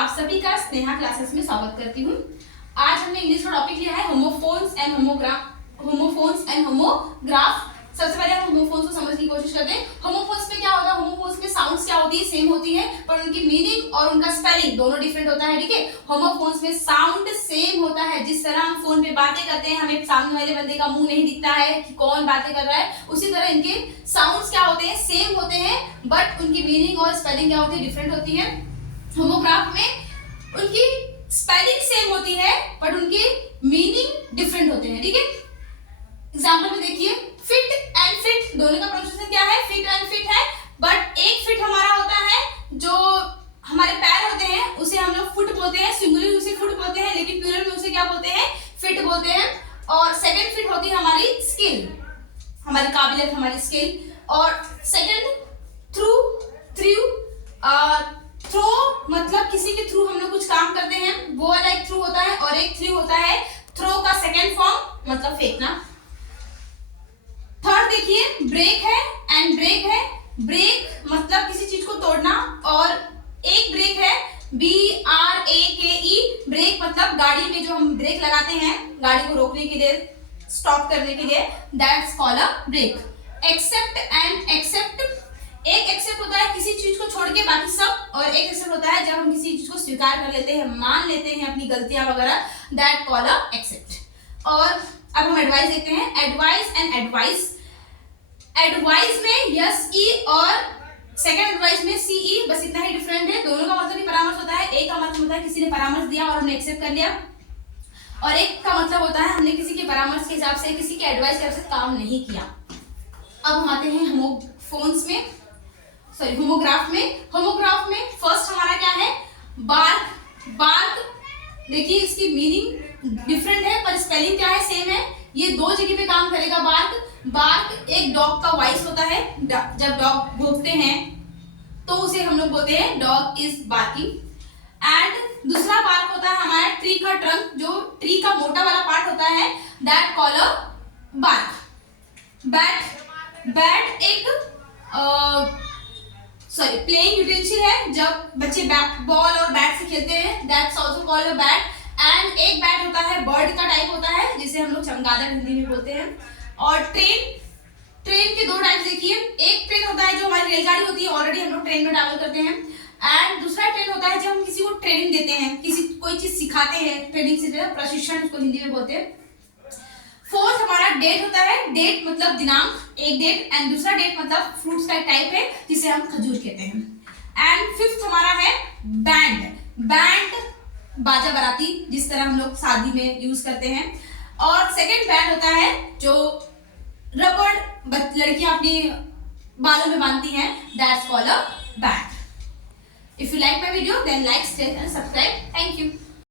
आप सभी का स्नेहा क्लासेस में स्वागत करती हूँ। आज हमने इंग्लिश का टॉपिक लिया है होमोफोन्स एंड होमोग्राफ। सबसे पहले हम होमोफोन्स को समझने की कोशिश करते हैं। होमोफोन्स में क्या होता है? होमोफोन्स में साउंड्स क्या होती है? सेम होती है, पर उनकी मीनिंग और उनका स्पेलिंग दोनों डिफरेंट होता है। ठीक है, होमोफोन्स में साउंड सेम होता है। जिस तरह हम फोन पे बातें करते हैं, हमें सामने वाले बंदे का मुंह नहीं दिखता है कि कौन बातें कर रहा है, उसी तरह इनके साउंड्स क्या होते हैं? सेम होते हैं, बट उनकी मीनिंग और स्पेलिंग क्या होती है? डिफरेंट होती है। होमोग्राफ में उनकी स्पेलिंग सेम होती है, बट उनकी मीनिंग डिफरेंट होते हैं। ठीक है, एग्जांपल में देखिए, फिट एंड फिट दोनों का प्रोनाउंसिएशन क्या है? फिट एंड फिट है, बट एक फिट हमारा होता है जो हमारे पैर होते हैं, उसे हम लोग फुट बोलते हैं, सिंगुलर उसे फुट बोलते हैं, लेकिन प्लूरल में उसे क्या बोलते हैं? फिट बोलते हैं। और सेकंड फिट होती है हमारी स्किल, हमारी काबिलियत, हमारी स्किल। और सेकंड थ्रू मतलब किसी के थ्रू हम लोग कुछ काम करते हैं, वो वाला एक थ्रू होता है, और एक थ्रू होता है थ्रो का सेकंड फॉर्म, मतलब फेंकना। थर्ड देखिए, ब्रेक है एंड ब्रेक है। ब्रेक मतलब किसी चीज को तोड़ना, और एक ब्रेक है BRAKE। ब्रेक मतलब गाड़ी में जो हम ब्रेक लगाते हैं गाड़ी को रोकने के लिए, स्टॉप करने के लिए, that's called a break. Accept and except, एक एक्सेप्ट होता है किसी चीज को छोड़ के बाकी सब, और एक एक्सेप्ट होता है जब हम किसी चीज को स्वीकार कर लेते हैं, मान लेते हैं अपनी गलतियां वगैरह, दैट कॉल्ड अ एक्सेप्ट। और अब हम एडवाइस देखते हैं। एडवाइस एंड एडवाइस, एडवाइस में यस ई और सेकंड एडवाइस में CE, बस इतना ही डिफरेंट है। दोनों का मतलब ही परामर्श होता है। एक का मतलब होता है किसी ने परामर्श दिया और हमने एक्सेप्ट कर लिया, और एक का मतलब होता है हमने किसी के परामर्श के हिसाब से, किसी के एडवाइस के हिसाब से काम नहीं किया। अब हम आते हैं होमोफोन्स में, सॉरी होमोग्राफ में। होमोग्राफ में फर्स्ट हमारा क्या है? बार्क। बार्क देखिए, इसकी मीनिंग डिफरेंट है, पर स्पेलिंग क्या है? सेम है। ये दो जगह पे काम करेगा। बार्क, बार्क एक डॉग का वॉइस होता है। जब डॉग भौंकते हैं तो उसे हम लोग बोलते हैं डॉग इज बार्किंग। एंड दूसरा बार्क होता है हमारा ट्री का ट्रंक, जो ट्री का मोटा वाला पार्ट होता है, that call a bark. Bat एक प्लेइंग यूटेंसिल है, जब बच्चे बॉल और बैट से खेलते हैं, that's also called a bat. And एक बैट होता है बर्ड का टाइप होता है, जिसे हम लोग चमगादड़ हिंदी में बोलते हैं। और ट्रेन के दो टाइप्स देखिए, एक ट्रेन होता है जो हमारी रेलगाड़ी होती है, ऑलरेडी हम लोग ट्रेन में ट्रैवल करते हैं। एंड दूसरा ट्रेन होता है जब हम किसी को ट्रेनिंग देते हैं, किसी कोई चीज सिखाते हैं, ट्रेनिंग से प्रशिक्षण उसको हिंदी में बोलते हैं। फोर्थ हमारा डेट होता है। डेट मतलब दिनांक, एक डेट, एंड दूसरा डेट मतलब फ्रूट्स का टाइप है जिसे हम खजूर कहते हैं। एंड फिफ्थ हमारा है बैंड। बैंड बाजा बाराती, जिस तरह हम लोग शादी में यूज करते हैं। और सेकंड बैंड होता है जो रबड़ लड़कियां अपनी बालों में बांधती हैं, that's called a band. If you like my video then like, share and subscribe. Thank you.